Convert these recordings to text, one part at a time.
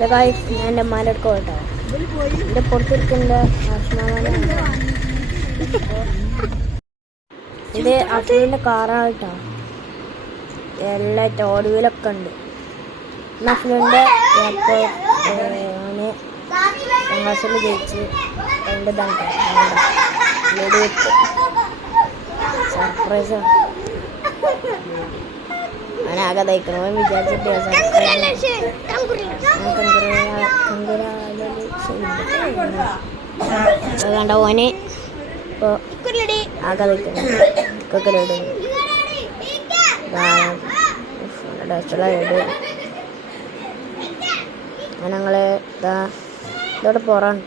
ഞാൻ എൻ്റെ മാലെടുക്കോ കേട്ടോ. എൻ്റെ പുറത്തിരിക്കുന്ന ഇത് അസുവിൻ്റെ കാറാണ് കേട്ടോ. എല്ലാ ടോടുവിലൊക്കെ ഉണ്ട്. നഫിലിൻ്റെ അവന് ക്ലാസ്സിൽ ജയിച്ച് എൻ്റെ ഇതാണ് സർപ്രൈസാണ്. അവനാകെ തയ്ക്കണം വിചാരിച്ചിട്ട് കണ്ട ഓന് ഇപ്പോൾ ആകെ തയ്ക്കണം കൊക്കലോട് ടേസ്റ്റുള്ള ലഡു. അങ്ങനെ ഞങ്ങൾ ഇതോടെ പോറാണ്.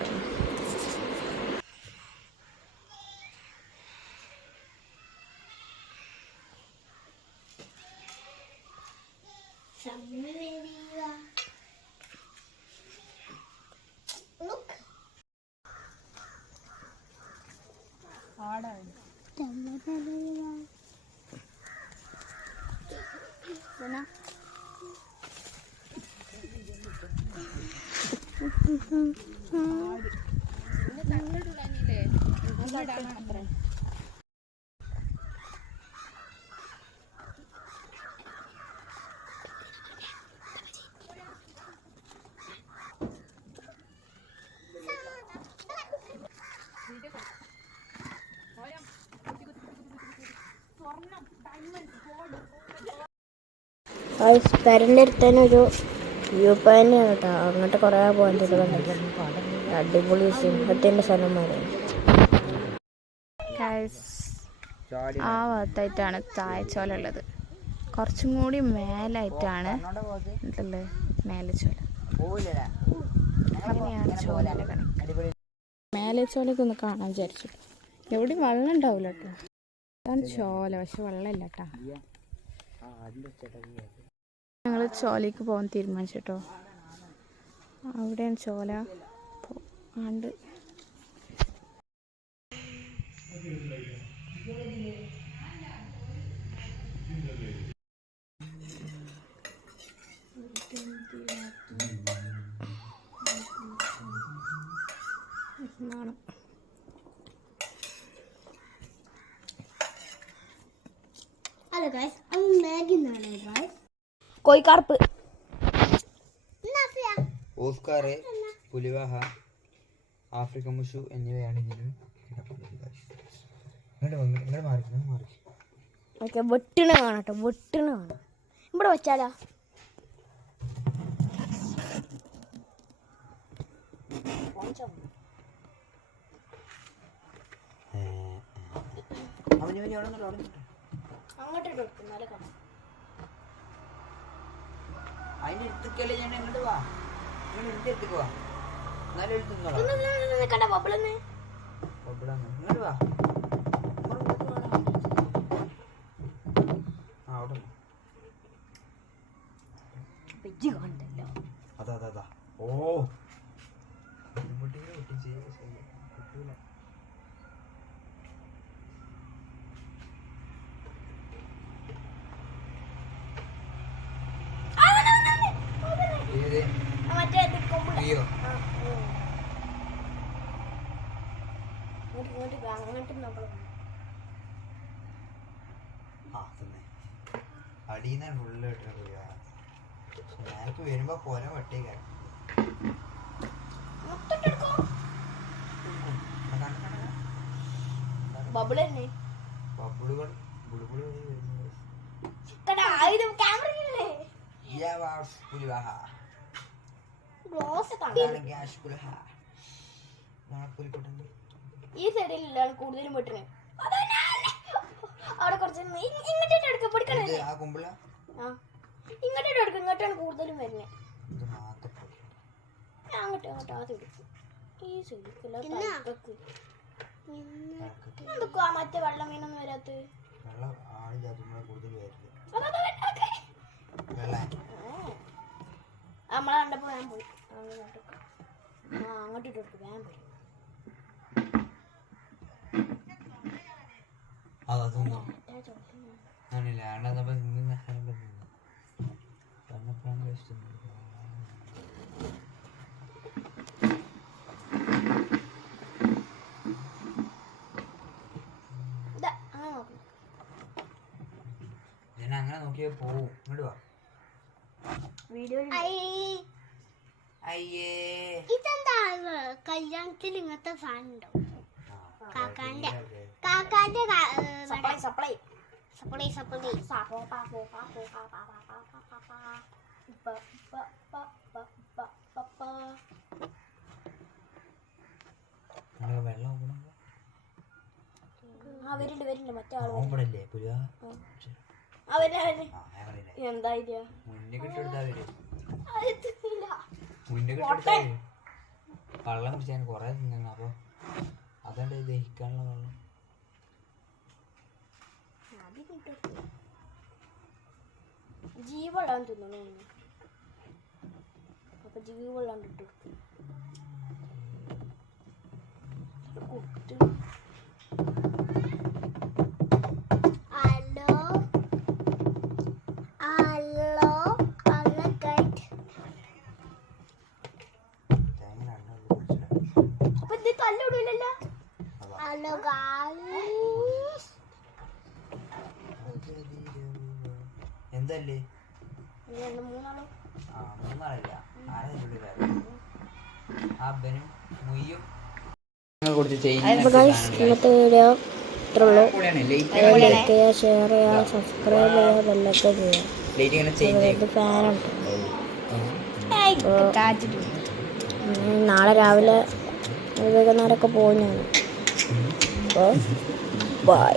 പെരൻ്റെ അടുത്തന്നെ വ്യൂ പോയിന്റ് ആണ് കേട്ടോ. അങ്ങോട്ട് കുറേ പോയിന്റുകൾ അടിപൊളി സിംഹത്തിൻ്റെ സ്ഥലന്മാരാണ്. ആ ഭാഗത്തായിട്ടാണ് താഴെച്ചോല ഉള്ളത്. കുറച്ചും കൂടി മേലായിട്ടാണ് മേലച്ചോല. അങ്ങനെയാണ് ചോലയുടെ കണക്ക്. മേലച്ചോലൊക്കെ ഒന്ന് കാണാൻ വിചാരിച്ചു. എവിടെയും വെള്ളം ഉണ്ടാവില്ല കേട്ടോ. അതാണ് ചോല, പക്ഷെ വെള്ളമില്ല കേട്ടോ. ഞങ്ങൾ ചോലയ്ക്ക് പോകാൻ തീരുമാനിച്ചു കേട്ടോ. അവിടെയാണ് ചോല ആണ്ട്. ഹലോ ഗൈസ്, കോഴിക്കാർപ്പ്, ഓസ്കാർ, പുലിവാഹ, ആഫ്രിക്കൻ മുഷു എന്നിവയാണ് ഇതിൽ. വെട്ടിണ കാണട്ടോ, വെട്ടിണ കാണാം. ഇവിടെ വെച്ചാലാ അങ്ങോട്ട് അതിന്റെ എടുത്തിക്കല്ലേ ഞാൻ ഇങ്ങോട്ട് വാ, നിങ്ങൾ എന്റെ അടുത്തേക്ക് വാ. എന്നാലും എഴുതുന്നോളാം. ഇങ്ങോട്ട് വാ. അതാ അതാ അതാ. ഓ കിട്ടൂല. അടീന്ന ഫുള്ള് കിട്ടുന്ന ഞാനൊക്കെ വരുമ്പോ പോലെ വട്ടേക്കാണ്. ബബിളുകൾ ഈ സൈഡിലാണ് കൂടുതലും വെട്ടണേ. അവിടെ കുറച്ച് ഇങ്ങോട്ടേക്ക് എടുക്കും, ഇങ്ങോട്ടാണ് കൂടുതലും വരുന്നത്. അങ്ങോട്ട് അങ്ങോട്ട് ആദ്യം എടുക്കും. ഈ സൈഡിൽ മറ്റേ വെള്ളം മീനൊന്നും വരാത്ത നമ്മളെ കണ്ടപ്പോ ഞാൻ പോയി അങ്ങോട്ട് ഇട്ട് കൊടുക്കും. ഞാൻ പോയി അതൊന്നും നോക്കിയാ പോവും. ഇങ്ങോട്ട് വാ. വീഡിയോ അയ്യേ ഇതെന്താ കല്യാണത്തിൽ ഇങ്ങനത്തെ സാധനം ഉണ്ടോ? കാക്കാന്റെ സപ്ലൈ സപ്ലൈ സപ്ലൈ സപ്ലൈ സാപ്പോ പാപ്പോ പാപ്പോ പാപ്പാ പാപ്പാ പാപ്പാ വെള്ളം വരുന്നുണ്ട് വരുന്നുണ്ട് മറ്റേ ആള് ഓമ്പടല്ലേ പുലിയ എന്താ മുന്നേ കിട്ടെടുത്താ വരും. മുന്നേ കിട്ടെടുത്താ വരും. വെള്ളം കുടിച്ചാൽ കൊറേ തിന്നു. അപ്പൊ അതുകൊണ്ട് ദഹിക്കാനുള്ള വെള്ളം ജീവെള്ളം തിന്നു. അപ്പൊ ജീവെള്ളം കിട്ടും. എന്തല്ലേ മൂന്നാളോ? മൂന്നാളില്ല. അബനും മുയ്യും കുറിച്ച് ഇന്നത്തെ വീഡിയോ ഇത്രേ ഉള്ളൂ. ലൈക്ക് ചെയ്യുക, ഷെയർ ചെയ്യുക, സബ്സ്ക്രൈബ് ചെയ്യുക, ബെല്ലൊക്കെ ചെയ്യുക. ഫാനുണ്ട്. നാളെ രാവിലെ വൈകുന്നേരമൊക്കെ പോകുന്നതാണ്. അപ്പോൾ ബൈ.